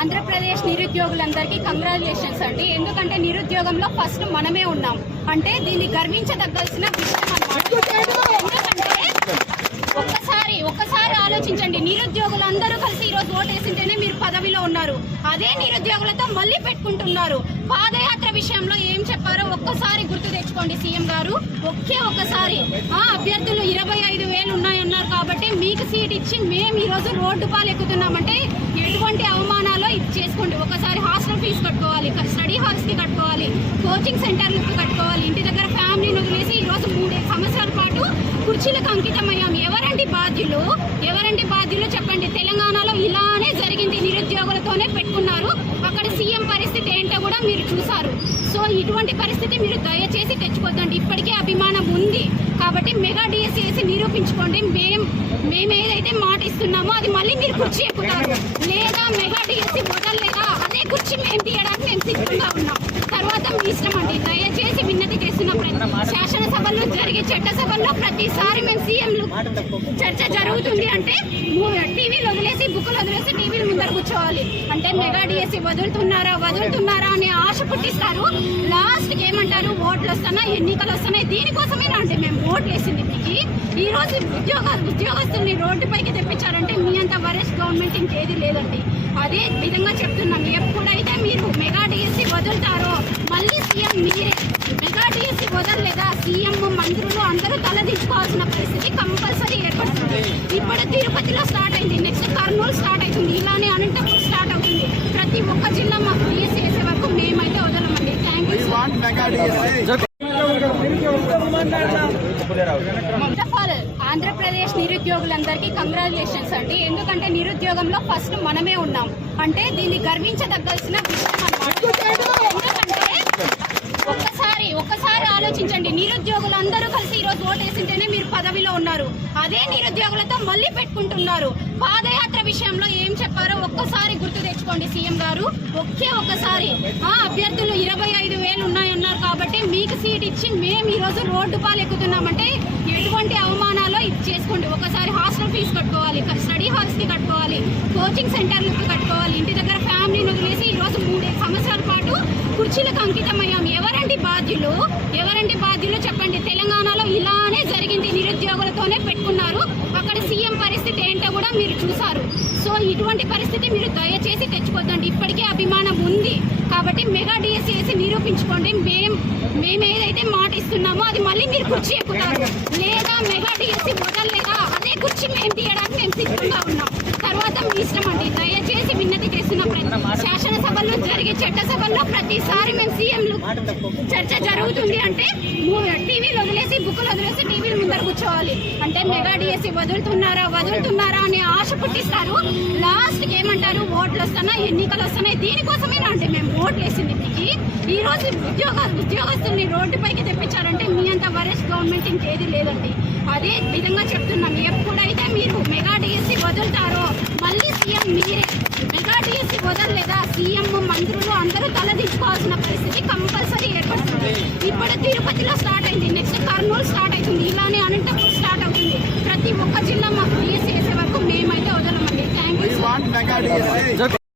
ఆంధ్రప్రదేశ్ నిరుద్యోగులందరికీ కంగ్రాచులేషన్స్ అండి. ఎందుకంటే నిరుద్యోగంలో ఫస్ట్ మనమే ఉన్నాం అంటే దీన్ని గర్వించదగ్గాల్సిన విషయం అన్నమాట. ఎందుకంటే ఒక్కసారి ఆలోచించండి, నిరుద్యోగులందరూ కలిసి ఈరోజు ఓటేసింటేనే మీరు పదవిలో ఉన్నారు. అదే నిరుద్యోగులతో మళ్ళీ పెట్టుకుంటున్నారు. పాదయాత్ర విషయంలో ఏం చెప్పారో ఒక్కసారి గుర్తు తెచ్చుకోండి సీఎం గారు. ఒక్కసారి అభ్యర్థులు 25,000 ఉన్నాయన్నారు కాబట్టి మీకు సీట్ ఇచ్చి మేము ఈరోజు రోడ్డు పాలు ఎక్కుతున్నామంటే ఎటువంటి అవమానాలో ఇది చేసుకోండి. ఒకసారి హాస్టల్ ఫీజు కట్టుకోవాలి, స్టడీ హాల్స్ కి కట్టుకోవాలి, కోచింగ్ సెంటర్లకు కట్టుకోవాలి, ఇంటి దగ్గర ఫ్యామిలీని వదిలేసి ఈరోజు 3 సంవత్సరాల పాటు కుర్చీలకు అంకితమయ్యాం. ఎవరండి బాధ్యులు చెప్పండి. తెలంగాణలో ఇలానే జరిగింది, నిరుద్యోగులతోనే పెట్టుకున్నారు. అక్కడ సీఎం పరిస్థితి ఏంటో కూడా మీరు చూసారు. సో ఇటువంటి పరిస్థితి మీరు దయచేసి తెచ్చుకోద్దండి. ఇప్పటికే అభిమానం ఉంది కాబట్టి మెగా డిఎస్సీ వేసి నిరూపించుకోండి. మేము ఏదైతే మాట ఇస్తున్నామో అది మళ్ళీ మీరు కుర్చీ ఎక్కుతారు. లేదా మెగా డిఎస్సీ వదలలేదా అదే కుర్చీ మేము తీయడానికి మేము సిద్ధంగా ఉన్నాం. తర్వాత మీ ఇష్టం అండి. దయచేసి విన్నతి చేస్తున్న శాసనసభల్లో జరిగే చట్టసభల్లో ప్రతిసారి మేము సీఎంలు చర్చ జరుగుతుంది అంటే టీవీలు వదిలేసి బుక్కులు వదిలేసి టీవీల ముందర కూర్చోవాలి. అంటే మెగా డిఎస్సీ వదులుతున్నారా అనే ఆశ పుట్టిస్తారు. లాస్ట్కి ఏమంటారు, ఓట్లు వస్తున్నాయి, ఎన్నికలు వస్తున్నాయి. దీనికోసమేనా అంటే మేము ఓట్లు వేసింది మీకు. ఈ రోజు ఉద్యోగస్తుల్ని రోడ్డుపైకి తెప్పించారంటే మీ అంత వరెస్ట్ గవర్నమెంట్ ఇంకేది లేదండి. అదే విధంగా చెప్తున్నాను, ఎప్పుడైతే మీరు మెగా డిఎస్సీ వదులుతారో మళ్ళీ సీఎం మీరే. మెగా డిఎస్సీ వదలలేదా సీఎం మంత్రులు అందరూ తలదించుకోవాల్సిన పరిస్థితి కంపల్సరీ ఏర్పడుతుంది. ఇప్పుడు తిరుపతిలో స్టార్ట్ అయింది, నెక్స్ట్ కర్నూలు స్టార్ట్ అవుతుంది, ఇలానే అనంతపురం స్టార్ట్ అవుతుంది. ప్రతి ఒక్క జిల్లా మాకు డిఎస్సీ వేసే వరకు మేమైతే వదలమండి. Thank you. ఆంధ్రప్రదేశ్ నిరుద్యోగులందరికీ కంగ్రాచులేషన్స్ అండి. ఎందుకంటే నిరుద్యోగంలో ఫస్ట్ మనమే ఉన్నాం అంటే దీన్ని గర్వించదగ్గాల్సిన విషయం అన్నమాట. ఎందుకంటే ఒక్కసారి ఆలోచించండి, నిరుద్యోగులందరూ కలిసి ఈరోజు ఓటేసింటేనే మీరు పదవిలో ఉన్నారు. అదే నిరుద్యోగులతో మళ్ళీ పెట్టుకుంటున్నారు. పాదయాత్ర విషయంలో ఏం చెప్పారో ఒక్కసారి గుర్తు తెచ్చుకోండి సీఎం గారు. ఒక్కసారి అభ్యర్థులు 25,000 ఉన్నాయన్నారు కాబట్టి మీకు సీట్ ఇచ్చి మేము ఈరోజు రోడ్డు పాలు ఎక్కుతున్నామంటే ఎటువంటి అవమానాలో ఇది చేసుకోండి. ఒకసారి హాస్టల్ ఫీజు కట్టుకోవాలి, స్టడీ హాల్స్ కి కట్టుకోవాలి, కోచింగ్ సెంటర్లకు కట్టుకోవాలి, ఇంటి దగ్గర ఫ్యామిలీని వదిలేసి ఈరోజు 3 సంవత్సరాల పాటు కుర్చీలకు అంకితమయ్యాం. ఎవరండి బాధ్యులు చెప్పండి. తెలంగాణలో ఇలానే జరిగింది, నిరుద్యోగులతోనే పెట్టుకున్నారు. అక్కడ సీఎం పరిస్థితి ఏంటో కూడా మీరు చూసారు. సో ఇటువంటి పరిస్థితి మీరు దయచేసి తెచ్చుకోద్దండి. ఇప్పటికే అభిమానం ఉంది కాబట్టి మెగా డిఎస్సీ వేసి నిరూపించుకోండి. మేము ఏదైతే మాట ఇస్తున్నామో అది మళ్ళీ మీరు కుర్చీ ఎక్కుతారు. లేదా మెగా డిఎస్సీ వదలలేదా అదే కుర్చీ మేము తీయడానికి మేము సిద్ధంగా ఉన్నాం. తర్వాత మీ ఇష్టం అండి. దయచేసి విన్నతి చేస్తున్న శాసనసభల్లో జరిగే చట్టసభల్లో ప్రతిసారి మేము సీఎంలు చర్చ జరుగుతుంది అంటే టీవీలు వదిలేసి బుక్కులు వదిలేసి టీవీల ముందర కూర్చోవాలి. అంటే మెగా డిఎస్సీ వదులుతున్నారా అనే ఆశ పుట్టిస్తారు. లాస్ట్కి ఏమంటారు, ఓట్లు వస్తున్నాయి, ఎన్నికలు వస్తున్నాయి. దీనికోసమేనా అంటే మేము ఓట్లు వేసింది మీకు. ఈ రోజు ఉద్యోగస్తుల్ని రోడ్డుపైకి తెప్పించారంటే మీ అంత వరెస్ట్ గవర్నమెంట్ ఇంకేది లేదండి. అదే విధంగా చెప్తున్నాను, ఎప్పుడైతే మీరు మెగా డిఎస్సీ వదులుతారో మళ్ళీ సీఎం మీరే. మెగా డిఎస్సీ వదలలేదా సీఎం మంత్రులు అందరూ తలదించుకోవాల్సిన పరిస్థితి కంపల్సరీ ఏర్పడుతుంది. ఇప్పుడు తిరుపతిలో స్టార్ట్ అయింది, నెక్స్ట్ కర్నూలు స్టార్ట్ అవుతుంది, ఇలానే అనంతపురం స్టార్ట్ అవుతుంది. ప్రతి ఒక్క జిల్లా మాకు డిఎస్సీ వేసే వరకు మేమైతే వదలమండి. Thank you.